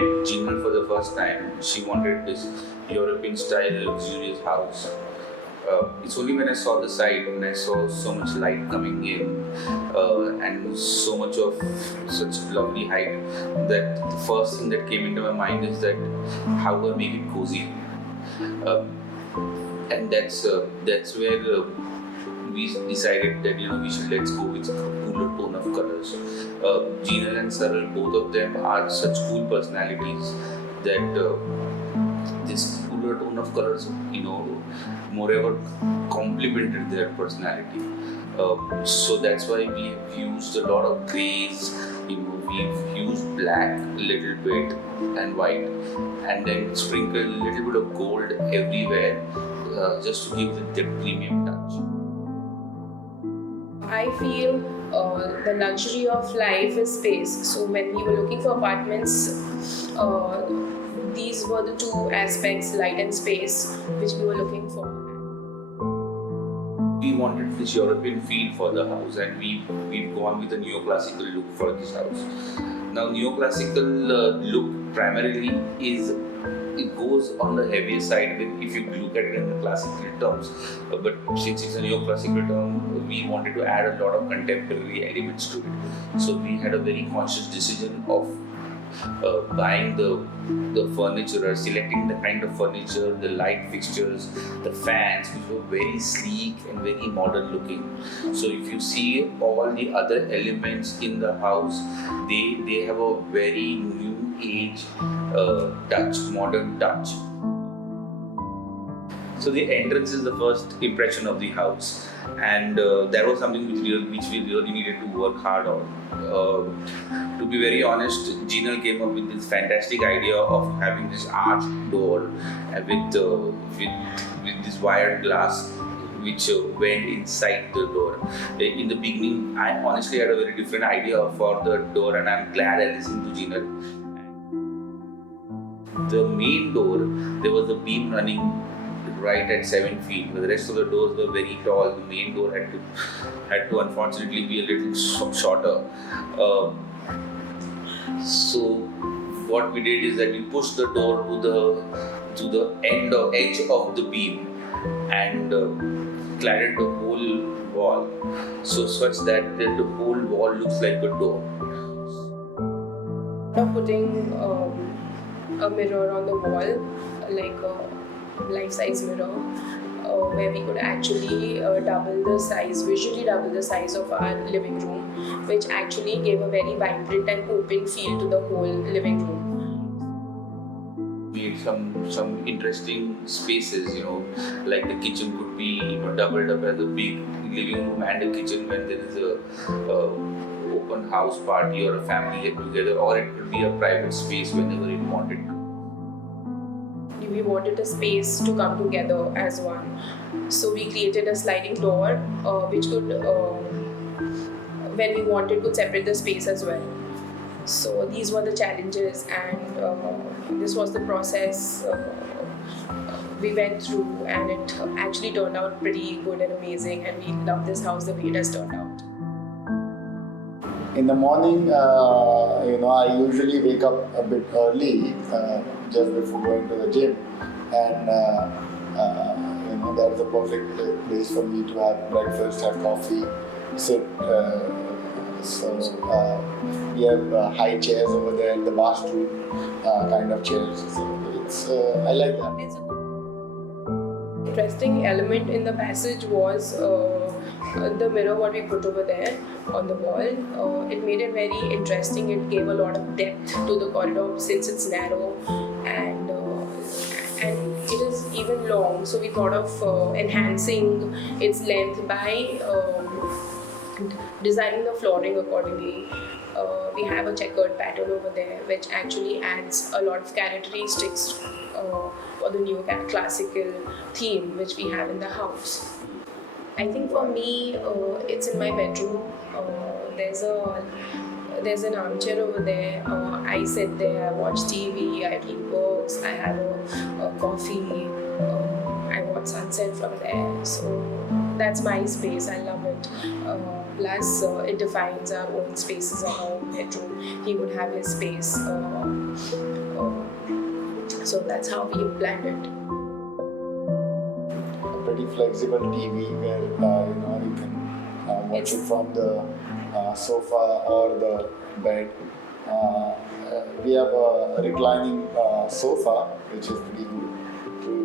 met Jinal for the first time, she wanted this European style luxurious house. It's only when I saw the site, when I saw so much light coming in and so much of such lovely height, that the first thing that came into my mind is that how do I make it cozy? Uh, and that's where we decided that we should let's go with cooler tone of colors. Jinal and Saral, both of them are such cool personalities that this cooler tone of colors, moreover complemented their personality. So that's why we've used a lot of grays. We've used black a little bit and white, and then sprinkled a little bit of gold everywhere, just to give it that premium touch. I feel the luxury of life is space. So when we were looking for apartments, these were the two aspects, light and space, which we were looking for. We wanted this European feel for the house, and we've gone with a neoclassical look for this house. Now, neoclassical look primarily it goes on the heavier side if you look at it in the classical terms. But since it's a neoclassical term, we wanted to add a lot of contemporary elements to it. So we had a very conscious decision of buying the furniture, or selecting the kind of furniture, the light fixtures, the fans, which were very sleek and very modern looking. So if you see all the other elements in the house, they have a very new age touch, modern touch. So the entrance is the first impression of the house, and that was something which we really needed to work hard on. To be very honest, Jinal came up with this fantastic idea of having this arched door with this wired glass which went inside the door. In the beginning, I honestly had a very different idea for the door, and I'm glad I listened to Jinal. The main door, there was a beam running right at 7 feet. The rest of the doors were very tall. The main door had to unfortunately be a little shorter. So what we did is that we pushed the door to the edge of the beam and cladded the whole wall, so such that the whole wall looks like a door. Putting a mirror on the wall, like a life-size mirror, where we could actually visually double the size of our living room, which actually gave a very vibrant and open feel to the whole living room. Made some interesting spaces, like the kitchen could be doubled up as a big living room and a kitchen when there is a open house party or a family get together, or it could be a private space whenever it wanted to. We wanted a space to come together as one. So we created a sliding door which could, when we wanted, could separate the space as well. So these were the challenges, and this was the process we went through, and it actually turned out pretty good and amazing, and we love this house the way it has turned out. In the morning, I usually wake up a bit early, just before going to the gym, and that is a perfect place for me to have breakfast, have coffee, sit. We have high chairs over there in the bathroom, kind of chairs. So I like that. Interesting element in the passage was the mirror what we put over there on the wall. It made it very interesting. It gave a lot of depth to the corridor since it's narrow, and it is even long. So we thought of enhancing its length by designing the flooring accordingly. We have a checkered pattern over there, which actually adds a lot of characteristics for the new classical theme which we have in the house. I think for me, it's in my bedroom. There's an armchair over there. I sit there, I watch TV, I read books, I have a coffee, I watch sunset from there. So that's my space. I love it. Plus, it defines our own spaces in our own bedroom. He would have his space So that's how we planned it. A pretty flexible TV where you can watch it from the sofa or the bed. We have a reclining sofa, which is pretty good to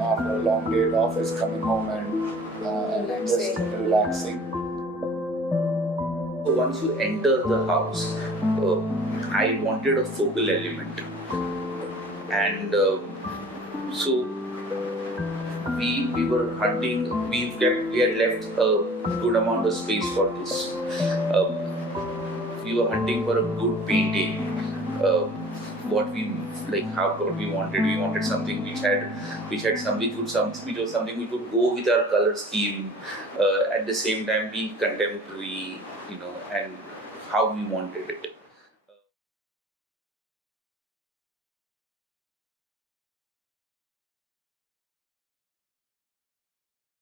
after a long day at office, coming home and just relaxing. So once you enter the house, I wanted a focal element, and so we were hunting. We had left a good amount of space for this. We were hunting for a good painting. What we wanted. We wanted something which was something we could go with our color scheme. At the same time, be contemporary, and how we wanted it.